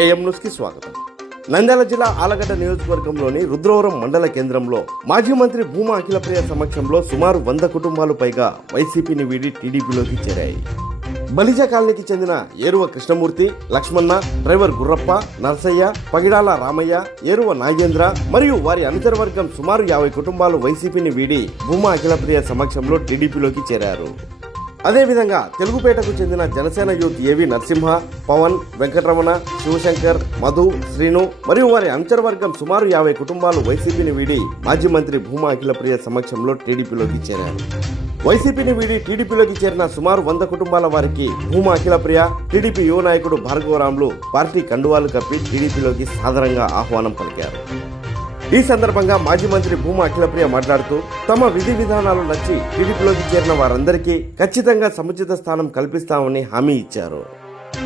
AM న్యూస్కి స్వాగతం. నంద్యాల జిల్లా ఆలగడ్డ నియోజకవర్గంలోని రుద్రవరం మండల కేంద్రంలో మాజీ మంత్రి భూమా అఖిలప్రియ సమక్షంలో సుమారు వంద కుటుంబాలు పైగా వైసీపీని వీడి టీడీపీలోకి చేరాయి. బలిజ కాలనీకి చెందిన ఏరువ కృష్ణమూర్తి లక్ష్మణ డ్రైవర్ గుర్రప్ప నరసయ్య పగిడాల రామయ్య ఏరువ నాగేంద్ర మరియు వారి అనుచర వర్గం సుమారు యాభై కుటుంబాలు వైసీపీని వీడి భూమా అఖిలప్రియ సమక్షంలో టీడీపీలోకి చేరారు. అదేవిధంగా తెలుగుపేటకు చెందిన జనసేన యూత్ ఏవి నరసింహ పవన్ వెంకటరమణ శివశంకర్ మధు శ్రీను మరియు వారి అంచరవర్గం సుమారు యాభై కుటుంబాలు వైసీపీని వీడి మాజీ మంత్రి భూమా అఖిలప్రియ సమక్షంలో టీడీపీలోకి చేరారు. వైసీపీని వీడి టీడీపీలోకి చేరిన సుమారు వంద కుటుంబాల వారికి భూమా అఖిలప్రియ టీడీపీ యువ నాయకుడు భార్గవరాములు పార్టీ కండువాలు కప్పి టీడీపీలోకి సాధారణంగా ఆహ్వానం పలికారు. ఈ సందర్భంగా మాజీ మంత్రి భూమా అఖిలప్రియ మాట్లాడుతూ తమ విధి విధానాలు నచ్చి టీడీపీలోకి చేరిన వారందరికీ ఖచ్చితంగా సముచిత స్థానం కల్పిస్తామని హామీ ఇచ్చారు.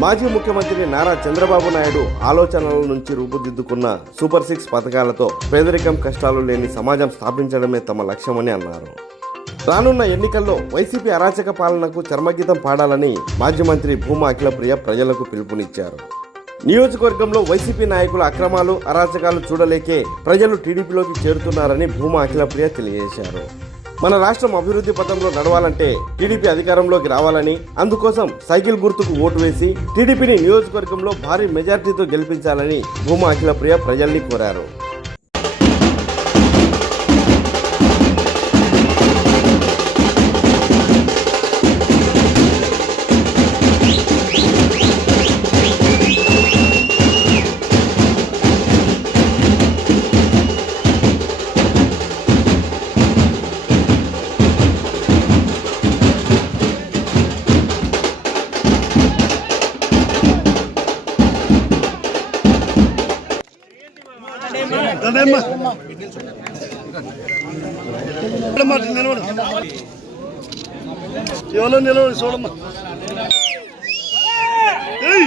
మాజీ ముఖ్యమంత్రి నారా చంద్రబాబు నాయుడు ఆలోచనల నుంచి రూపుదిద్దుకున్న సూపర్ సిక్స్ పథకాలతో పేదరికం కష్టాలు లేని సమాజం స్థాపించడమే తమ లక్ష్యమని అన్నారు. రానున్న ఎన్నికల్లో వైసీపీ అరాచక పాలనకు చర్మగీతం పాడాలని మాజీ మంత్రి భూమా అఖిలప్రియ ప్రజలకు పిలుపునిచ్చారు. నియోజకవర్గంలో వైసీపీ నాయకుల అక్రమాలు అరాచకాలు చూడలేకే ప్రజలు టీడీపీలోకి చేరుతున్నారని భూమా అఖిలప్రియ తెలియజేశారు. మన రాష్ట్రం అభివృద్ధి పథంలో నడవాలంటే టీడీపీ అధికారంలోకి రావాలని అందుకోసం సైకిల్ గుర్తుకు ఓటు వేసి టీడీపీని నియోజకవర్గంలో భారీ మెజార్టీతో గెలిపించాలని భూమా అఖిలప్రియ ప్రజల్ని కోరారు. ఎవరో నిలబడు చూడమ్మా. ఏయ్!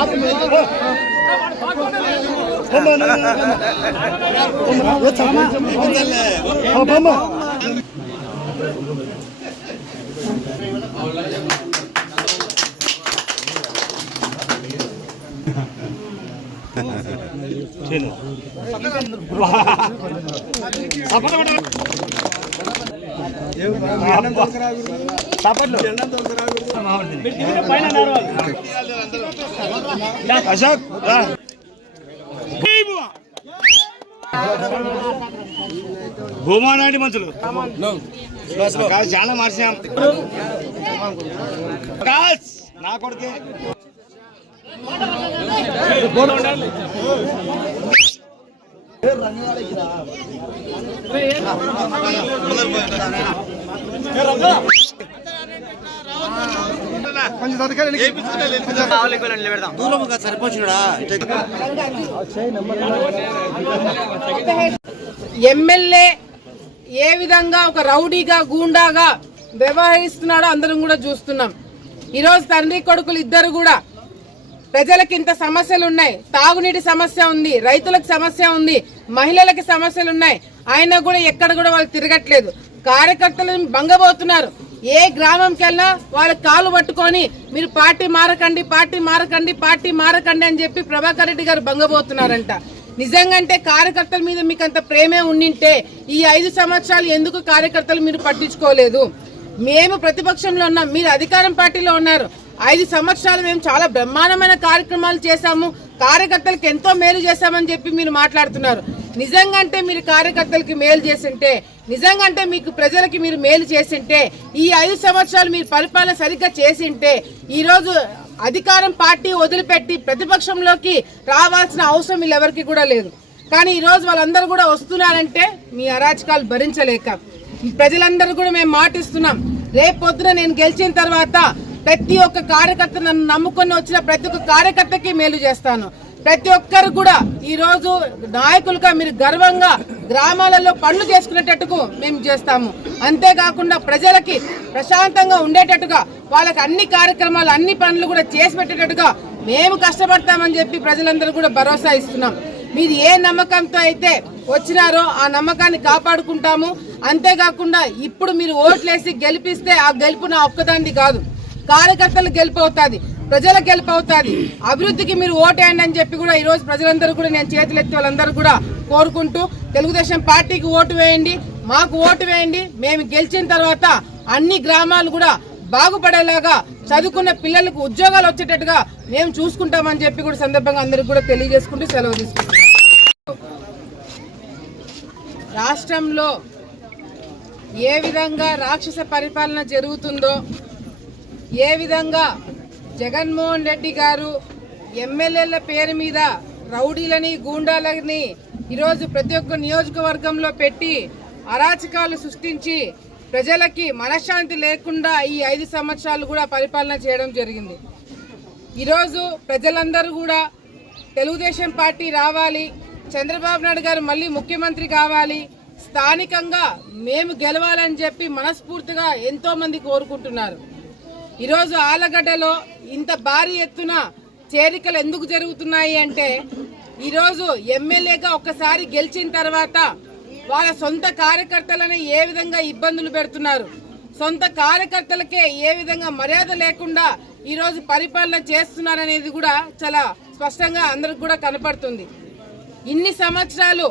చూసుకుంటాము అమ్మా, అశోక్ రా. భూమానాటి మంచులు చాలా మార్చాం. కాస్ నా కొడుకే. ఎమ్మెల్యే ఏ విధంగా ఒక రౌడీగా గూండాగా వ్యవహరిస్తున్నాడో అందరం కూడా చూస్తున్నాం. ఈరోజు తండ్రి కొడుకులు ఇద్దరు కూడా ప్రజలకు ఇంత సమస్యలు ఉన్నాయి తాగునీటి సమస్య ఉంది రైతులకు సమస్య ఉంది మహిళలకి సమస్యలు ఉన్నాయి ఆయన కూడా ఎక్కడ కూడా వాళ్ళు తిరగట్లేదు. కార్యకర్తలను భంగబోతున్నారు ఏ గ్రామంకి వెళ్ళినా వాళ్ళ కాలు పట్టుకొని మీరు పార్టీ మారకండి పార్టీ మారకండి పార్టీ మారకండి అని చెప్పి ప్రభాకర్ రెడ్డి గారు భంగబోతున్నారంట నిజంగా అంటే కార్యకర్తల మీద మీకు అంత ప్రేమే ఉండింటే ఈ ఐదు సంవత్సరాలు ఎందుకు కార్యకర్తలు మీరు పట్టించుకోలేదు? మేము ప్రతిపక్షంలో ఉన్నాం మీరు అధికారం పార్టీలో ఉన్నారు. ఐదు సంవత్సరాలు మేము చాలా బ్రహ్మాండమైన కార్యక్రమాలు చేశాము కార్యకర్తలకు ఎంతో మేలు చేశామని చెప్పి మీరు మాట్లాడుతున్నారు. నిజంగా అంటే మీరు కార్యకర్తలకి మేలు చేసింటే నిజంగా అంటే మీకు ప్రజలకి మీరు మేలు చేసింటే ఈ ఐదు సంవత్సరాలు మీరు పరిపాలన సరిగ్గా చేసింటే ఈరోజు అధికారం పార్టీ వదిలిపెట్టి ప్రతిపక్షంలోకి రావాల్సిన అవసరం వీళ్ళెవరికి కూడా లేదు. కానీ ఈరోజు వాళ్ళందరూ కూడా వస్తున్నారంటే మీ అరాచకాలు భరించలేక. ప్రజలందరూ కూడా మేము మాటిస్తున్నాం. రేపు పొద్దున నేను గెలిచిన తర్వాత ప్రతి ఒక్క కార్యకర్త నన్ను నమ్ముకొని వచ్చిన ప్రతి ఒక్క కార్యకర్తకి మేలు చేస్తాను. ప్రతి ఒక్కరు కూడా ఈ రోజు నాయకులుగా మీరు గర్వంగా గ్రామాలలో పనులు చేసుకునేటట్టుకు మేము చేస్తాము. అంతేకాకుండా ప్రజలకి ప్రశాంతంగా ఉండేటట్టుగా వాళ్ళకి అన్ని కార్యక్రమాలు అన్ని పనులు కూడా చేసి పెట్టేటట్టుగా మేము కష్టపడతామని చెప్పి ప్రజలందరూ కూడా భరోసా ఇస్తున్నాం. మీరు ఏ నమ్మకంతో అయితే వచ్చినారో ఆ నమ్మకాన్ని కాపాడుకుంటాము. అంతేకాకుండా ఇప్పుడు మీరు ఓట్లేసి గెలిపిస్తే ఆ గెలుపు నా ఒక్కదాన్ని కాదు. కార్యకర్తలు గెలిపవుతుంది ప్రజల గెలుపవుతుంది. అభివృద్ధికి మీరు ఓటేయండి అని చెప్పి కూడా ఈరోజు ప్రజలందరూ కూడా నేను చేతులెత్తి వాళ్ళందరూ కూడా కోరుకుంటూ తెలుగుదేశం పార్టీకి ఓటు వేయండి మాకు ఓటు వేయండి. మేము గెలిచిన తర్వాత అన్ని గ్రామాలు కూడా బాగుపడేలాగా చదువుకున్న పిల్లలకు ఉద్యోగాలు వచ్చేటట్టుగా మేము చూసుకుంటామని చెప్పి కూడా సందర్భంగా అందరికి కూడా తెలియజేసుకుంటూ సెలవు తీసుకుంటాం రాష్ట్రంలో ఏ విధంగా రాక్షస పరిపాలన జరుగుతుందో ఏ విధంగా జగన్మోహన్ రెడ్డి గారు ఎమ్మెల్యేల పేరు మీద రౌడీలని గూండాలని ఈరోజు ప్రతి ఒక్క నియోజకవర్గంలో పెట్టి అరాచకాలు సృష్టించి ప్రజలకి మనశ్శాంతి లేకుండా ఈ ఐదు సంవత్సరాలు కూడా పరిపాలన చేయడం జరిగింది. ఈరోజు ప్రజలందరూ కూడా తెలుగుదేశం పార్టీ రావాలి చంద్రబాబు నాయుడు గారు మళ్ళీ ముఖ్యమంత్రి కావాలి స్థానికంగా మేము గెలవాలని చెప్పి మనస్ఫూర్తిగా ఎంతోమంది కోరుకుంటున్నారు. ఈరోజు ఆలగడ్డలో ఇంత భారీ ఎత్తున చేరికలు ఎందుకు జరుగుతున్నాయి అంటే ఈరోజు ఎమ్మెల్యేగా ఒక్కసారి గెలిచిన తర్వాత వాళ్ళ సొంత కార్యకర్తలని ఏ విధంగా ఇబ్బందులు పెడుతున్నారు? సొంత కార్యకర్తలకే ఏ విధంగా మర్యాద లేకుండా ఈరోజు పరిపాలన చేస్తున్నారనేది కూడా చాలా స్పష్టంగా అందరికి కూడా కనపడుతుంది. ఇన్ని సంవత్సరాలు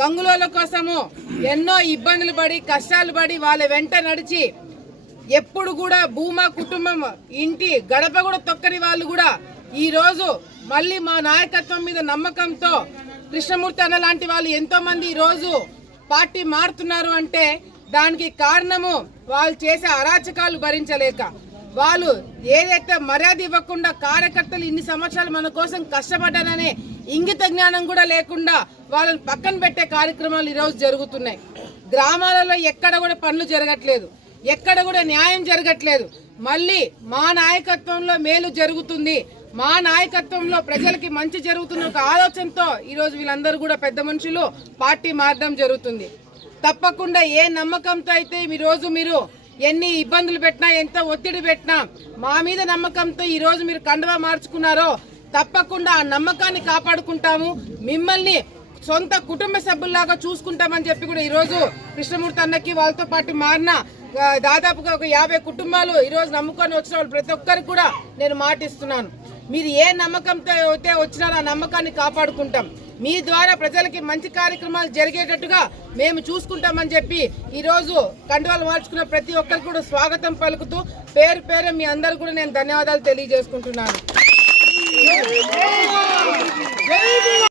గంగులోల కోసము ఎన్నో ఇబ్బందులు పడి కష్టాలు పడి వాళ్ళ వెంట నడిచి ఎప్పుడు కూడా భూమా కుటుంబం ఇంటి గడప కూడా తొక్కని వాళ్ళు కూడా ఈ రోజు మళ్ళీ మా నాయకత్వం మీద నమ్మకంతో కృష్ణమూర్తి అన్న లాంటి వాళ్ళు ఎంతో మంది ఈ రోజు పార్టీ మారుతున్నారు అంటే దానికి కారణము వాళ్ళు చేసే అరాచకాలు భరించలేక వాళ్ళు ఏదైతే మర్యాద ఇవ్వకుండా కార్యకర్తలు ఇన్ని సంవత్సరాలు మన కోసం కష్టపడ్డారనే ఇంగిత జ్ఞానం కూడా లేకుండా వాళ్ళని పక్కన పెట్టే కార్యక్రమాలు ఈరోజు జరుగుతున్నాయి. గ్రామాలలో ఎక్కడ కూడా పనులు జరగట్లేదు. ఎక్కడ కూడా న్యాయం జరగట్లేదు. మళ్ళీ మా నాయకత్వంలో మేలు జరుగుతుంది. మా నాయకత్వంలో ప్రజలకి మంచి జరుగుతున్న ఒక ఆలోచనతో ఈరోజు వీళ్ళందరూ కూడా పెద్ద మనుషులు పార్టీ మారడం జరుగుతుంది. తప్పకుండా ఏ నమ్మకంతో అయితే ఈరోజు రోజు మీరు ఎన్ని ఇబ్బందులు పెట్టినా ఎంత ఒత్తిడి పెట్టినా మా మీద నమ్మకంతో ఈరోజు మీరు కండవ మార్చుకున్నారో తప్పకుండా ఆ నమ్మకాన్ని కాపాడుకుంటాము. మిమ్మల్ని సొంత కుటుంబ సభ్యుల్లాగా చూసుకుంటామని చెప్పి కూడా ఈరోజు కృష్ణమూర్తి అన్నకి వాళ్ళతో పాటు మారిన దాదాపుగా ఒక యాభై కుటుంబాలు ఈరోజు నమ్ముకొని వచ్చిన వాళ్ళు ప్రతి ఒక్కరికి కూడా నేను మాటిస్తున్నాను మీరు ఏ నమ్మకంతో అయితే వచ్చినారో ఆ నమ్మకాన్ని కాపాడుకుంటాం. మీ ద్వారా ప్రజలకి మంచి కార్యక్రమాలు జరిగేటట్టుగా మేము చూసుకుంటామని చెప్పి ఈరోజు కండువాలు మార్చుకున్న ప్రతి ఒక్కరికి కూడా స్వాగతం పలుకుతూ పేరు పేరు మీ అందరు కూడా నేను ధన్యవాదాలు తెలియజేసుకుంటున్నాను.